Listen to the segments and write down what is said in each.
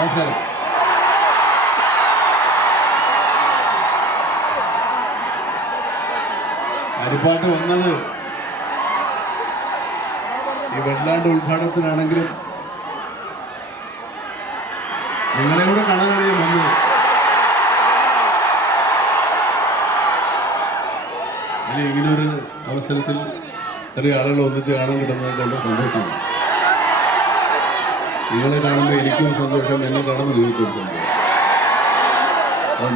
നമസ്കാരം. അരിപ്പാട്ട് വന്നത് ഈ വെള്ളാണ്ട് ഉദ്ഘാടനത്തിനാണെങ്കിലും നിങ്ങളെ കൂടെ കാണാനാണ് ഞാൻ വന്നത്. ഇനി ഇങ്ങനെ ഒരു അവസരത്തിൽ ഇത്രയും ആളുകൾ ഒന്നിച്ച് കാണാൻ കിട്ടുന്നത് കൊണ്ട് സന്തോഷമാണ് നിങ്ങളെ കാണുമ്പോൾ എനിക്കും സന്തോഷം എന്നെ കാണുമ്പോൾ നിങ്ങൾക്കും സന്തോഷം.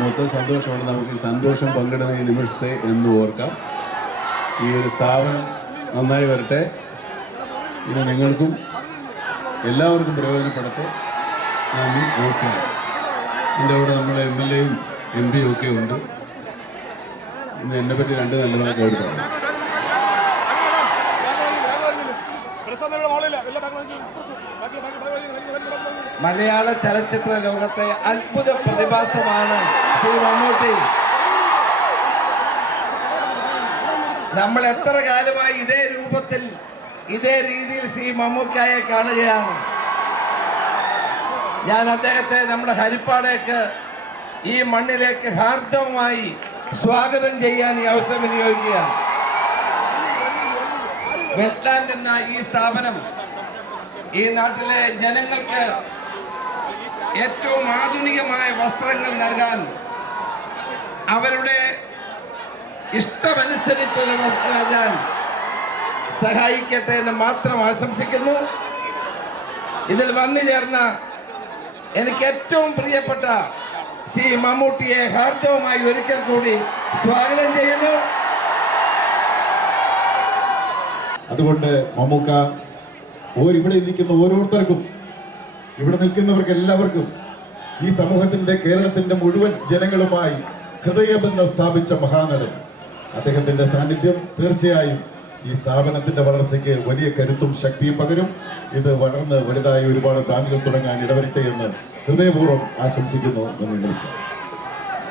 മൊത്തം സന്തോഷമാണ് നമുക്ക് സന്തോഷം പങ്കിടുന്ന ഈ നിമിഷത്തെ എന്ന് ഓർക്കാം. ഈ ഒരു സ്ഥാപനം നന്നായി വരട്ടെ. ഇത് നിങ്ങൾക്കും എല്ലാവർക്കും പ്രയോജനപ്പെടട്ടെ. നന്ദി നമസ്കാരം. എന്റെ കൂടെ നമ്മുടെ എം എൽ എയും എം പിയും ഒക്കെ ഉണ്ട്. ഇന്ന് എന്നെ പറ്റി രണ്ട് നല്ല വാക്ക് അവർ പറഞ്ഞു മലയാള ചലച്ചിത്ര ലോകത്തെ അത്ഭുത പ്രതിഭാസമാണ് ശ്രീ മമ്മൂട്ടി. നമ്മൾ എത്ര കാലമായി ഇതേ രൂപത്തിൽ ഇതേ രീതിയിൽ ശ്രീ മമ്മൂക്കായെ കാണുകയാണ്. ഞാൻ അദ്ദേഹത്തെ നമ്മുടെ ഹരിപ്പാടേക്ക് ഈ മണ്ണിലേക്ക് ഹാർദവമായി സ്വാഗതം ചെയ്യാൻ ഈ അവസരം വിനിയോഗിക്കുകയാണ്. വെറ്റ്ലാൻഡ് എന്ന ഈ സ്ഥാപനം ഈ നാട്ടിലെ ജനങ്ങൾക്ക് ഏറ്റവും ആധുനികമായ വസ്ത്രങ്ങൾ നൽകാൻ അവരുടെ ഇഷ്ടമനുസരിച്ചുള്ള ഞാൻ സഹായിക്കട്ടെ എന്ന് മാത്രം ആശംസിക്കുന്നു. ഇതിൽ വന്നു ചേർന്ന എനിക്ക് ഏറ്റവും പ്രിയപ്പെട്ട ശ്രീ മമ്മൂട്ടിയെ ഹാർദവുമായി ഒരിക്കൽ കൂടി സ്വാഗതം ചെയ്യുന്നു. അതുകൊണ്ട് മമ്മൂക്ക ഇവിടെ ഇരിക്കുന്ന ഓരോരുത്തർക്കും ഇവിടെ നിൽക്കുന്നവർക്ക് എല്ലാവർക്കും ഈ സമൂഹത്തിന്റെ കേരളത്തിന്റെ മുഴുവൻ ജനങ്ങളുമായി ഹൃദയബന്ധം സ്ഥാപിച്ച മഹാനടൻ. അദ്ദേഹത്തിന്റെ സാന്നിധ്യം തീർച്ചയായും ഈ സ്ഥാപനത്തിന്റെ വളർച്ചയ്ക്ക് വലിയ കരുത്തും ശക്തിയും പകരും. ഇത് വളർന്ന് വലുതായി ഒരുപാട് ബ്രാഞ്ചുകൾ തുടങ്ങാൻ ഇടവരട്ടെ എന്ന് ഹൃദയപൂർവം ആശംസിക്കുന്നു നന്ദി നമസ്കാരം.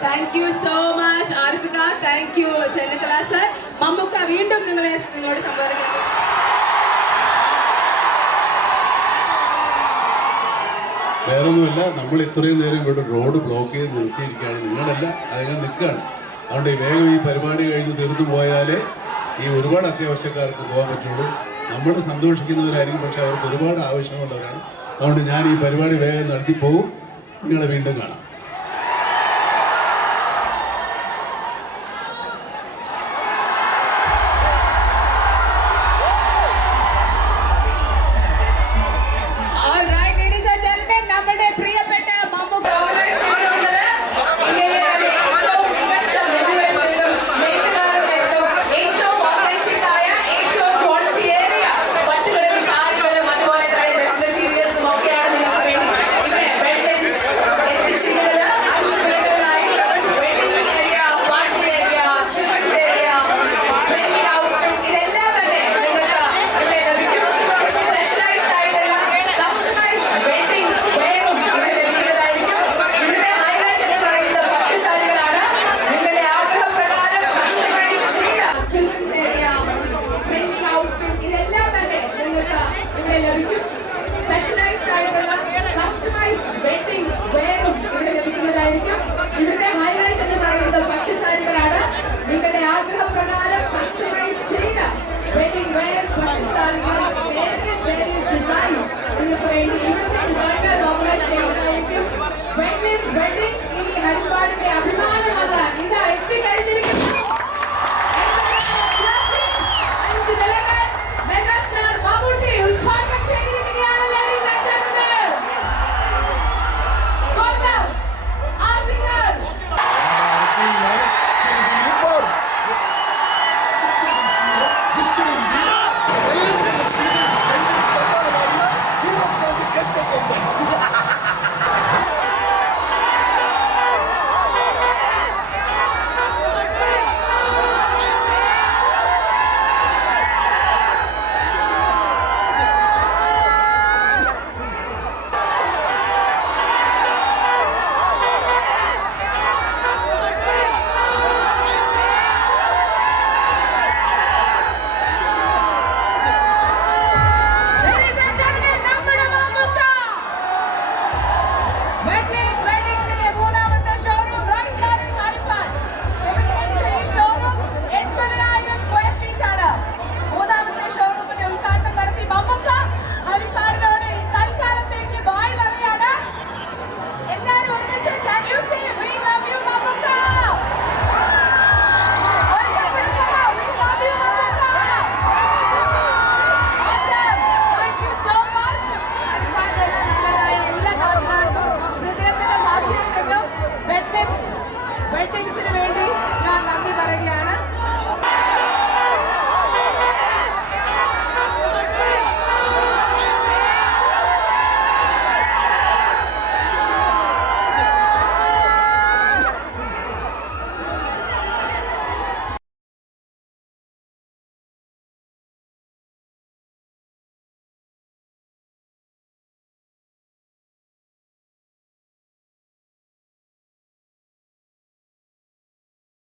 Thank you so much ആരിഫിക. Thank you Chennithala sir Mammookka വീണ്ടും നിങ്ങളെ നിങ്ങളോട് സംവാദിക്കുന്നു വേറൊന്നുമില്ല. നമ്മൾ ഇത്രയും നേരം ഇവിടെ റോഡ് ബ്ലോക്ക് ചെയ്ത് നിർത്തിയിരിക്കുകയാണ്. നിങ്ങളല്ല അതെല്ലാം നിൽക്കുകയാണ്. അതുകൊണ്ട് ഈ വേഗം ഈ പരിപാടി കഴിഞ്ഞ് തീർന്നു പോയാലേ ഈ ഒരുപാട് അത്യാവശ്യക്കാർക്ക് പോകാൻ പറ്റുള്ളൂ. നമ്മൾ സന്തോഷിക്കുന്നവരായിരിക്കും പക്ഷെ അവർക്ക് ഒരുപാട് ആവശ്യമുള്ളവരാണ്. അതുകൊണ്ട് ഞാൻ ഈ പരിപാടി വേഗം നടത്തി പോകും നിങ്ങളെ വീണ്ടും കാണാം.